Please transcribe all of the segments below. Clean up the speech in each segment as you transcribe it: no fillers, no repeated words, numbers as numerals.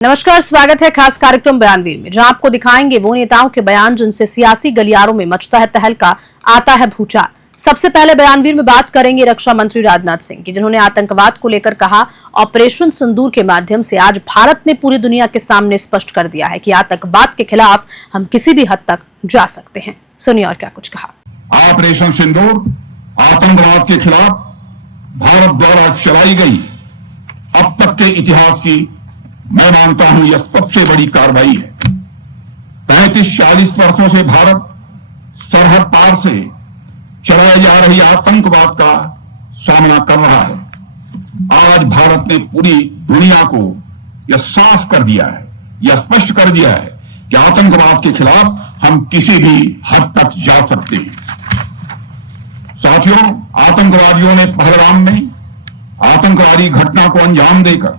नमस्कार, स्वागत है खास कार्यक्रम बयानवीर में, जहां आपको दिखाएंगे वो नेताओं के बयान जिनसे सियासी गलियारों में मचता है तहलका, आता है भूचाल। सबसे पहले बयानवीर में बात करेंगे रक्षा मंत्री राजनाथ सिंह की, जिन्होंने आतंकवाद को लेकर कहा, ऑपरेशन सिंदूर के माध्यम से आज भारत ने पूरी दुनिया के सामने स्पष्ट कर दिया है कि आतंकवाद के खिलाफ हम किसी भी हद तक जा सकते हैं। सुनिए और क्या कुछ कहा। ऑपरेशन सिंदूर आतंकवाद के खिलाफ भारत द्वारा चलाई गई अब तक के इतिहास की मैं मानता हूं यह सबसे बड़ी कार्रवाई है। 35-40 वर्षों से भारत सरहद पार से चलाई जा रही आतंकवाद का सामना कर रहा है। आज भारत ने पूरी दुनिया को यह साफ कर दिया है, यह स्पष्ट कर दिया है कि आतंकवाद के खिलाफ हम किसी भी हद तक जा सकते हैं। साथियों, आतंकवादियों ने पहलगाम में आतंकवादी घटना को अंजाम देकर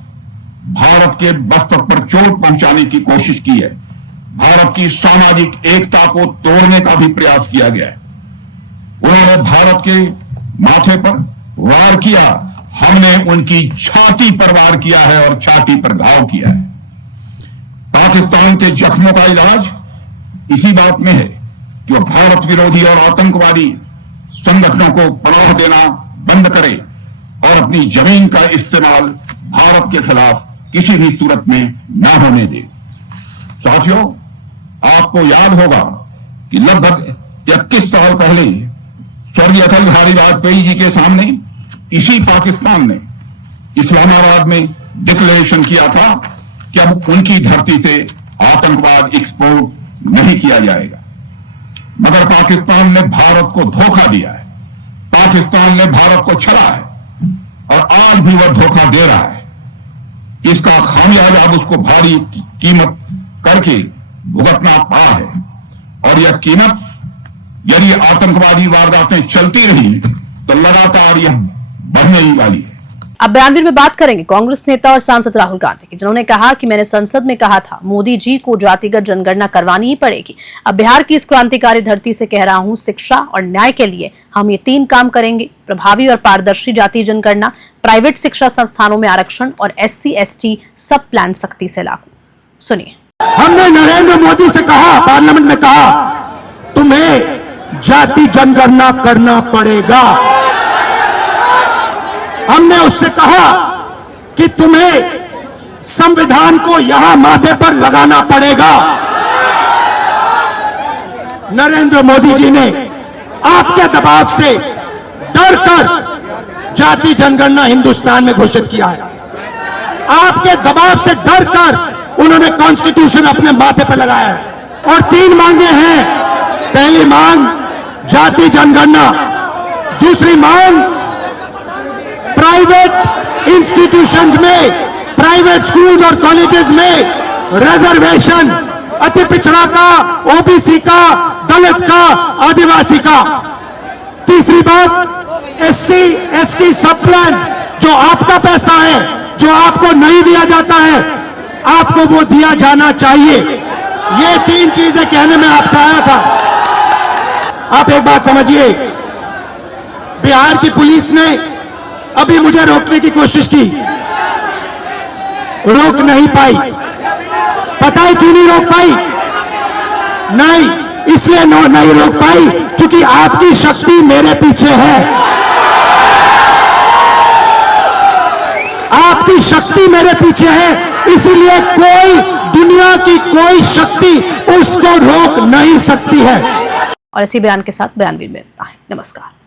भारत के मस्तक पर चोट पहुंचाने की कोशिश की है। भारत की सामाजिक एकता को तोड़ने का भी प्रयास किया गया है। उन्होंने भारत के माथे पर वार किया, हमने उनकी छाती पर वार किया है और छाती पर घाव किया है। पाकिस्तान के जख्मों का इलाज इसी बात में है कि वह भारत विरोधी और आतंकवादी संगठनों को पनाह देना बंद करे और अपनी जमीन का इस्तेमाल भारत के खिलाफ किसी भी सूरत में न होने दे। साथियों, आपको याद होगा कि लगभग 21 साल पहले स्वर्गीय अटल बिहारी वाजपेयी जी के सामने इसी पाकिस्तान ने इस्लामाबाद में डिक्लेरेशन किया था कि अब उनकी धरती से आतंकवाद एक्सपोर्ट नहीं किया जाएगा। मगर पाकिस्तान ने भारत को धोखा दिया है, पाकिस्तान ने भारत को छला है और आज भी वह धोखा दे रहा है। इसका खामियाजा अब उसको भारी कीमत करके भुगतना पड़ा है और यह कीमत यदि आतंकवादी वारदातें चलती रही तो लगातार यह बढ़ने ही वाली है। अब बयानवीर में बात करेंगे कांग्रेस नेता और सांसद राहुल गांधी की, जिन्होंने कहा कि मैंने संसद में कहा था मोदी जी को जातिगत जनगणना करवानी ही पड़ेगी। अब बिहार की इस क्रांतिकारी धरती से कह रहा हूं, शिक्षा और न्याय के लिए हम ये 3 काम करेंगे: प्रभावी और पारदर्शी जाति जनगणना, प्राइवेट शिक्षा संस्थानों में आरक्षण और SC/ST सब प्लान सख्ती से लागू। सुनिए। हमने नरेंद्र मोदी से कहा, पार्लियामेंट में कहा, तुम्हें जाति जनगणना करना पड़ेगा। हमने उससे कहा कि तुम्हें संविधान को यहां माथे पर लगाना पड़ेगा। नरेंद्र मोदी जी ने आपके दबाव से डरकर जाति जनगणना हिंदुस्तान में घोषित किया है। आपके दबाव से डरकर उन्होंने कॉन्स्टिट्यूशन अपने माथे पर लगाया है और 3 मांगे हैं। पहली मांग जाति जनगणना, दूसरी मांग प्राइवेट इंस्टीट्यूशंस में, प्राइवेट स्कूल और कॉलेजेस में रिजर्वेशन, अति पिछड़ा का, OBC का, दलित का, आदिवासी का। तीसरी बात SC/ST सब प्लान, जो आपका पैसा है, जो आपको नहीं दिया जाता है, आपको वो दिया जाना चाहिए। ये 3 चीजें कहने में आपसे आया था। आप एक बात समझिए, बिहार की पुलिस ने अभी मुझे रोकने की कोशिश की, रोक नहीं पाई। पता है क्यों नहीं रोक पाई? नहीं, इसलिए नहीं रोक पाई क्योंकि आपकी शक्ति मेरे पीछे है। आपकी शक्ति मेरे पीछे है, इसीलिए कोई दुनिया की कोई शक्ति उसको रोक नहीं सकती है। और इसी बयान के साथ बयानवीर में इतना है। नमस्कार।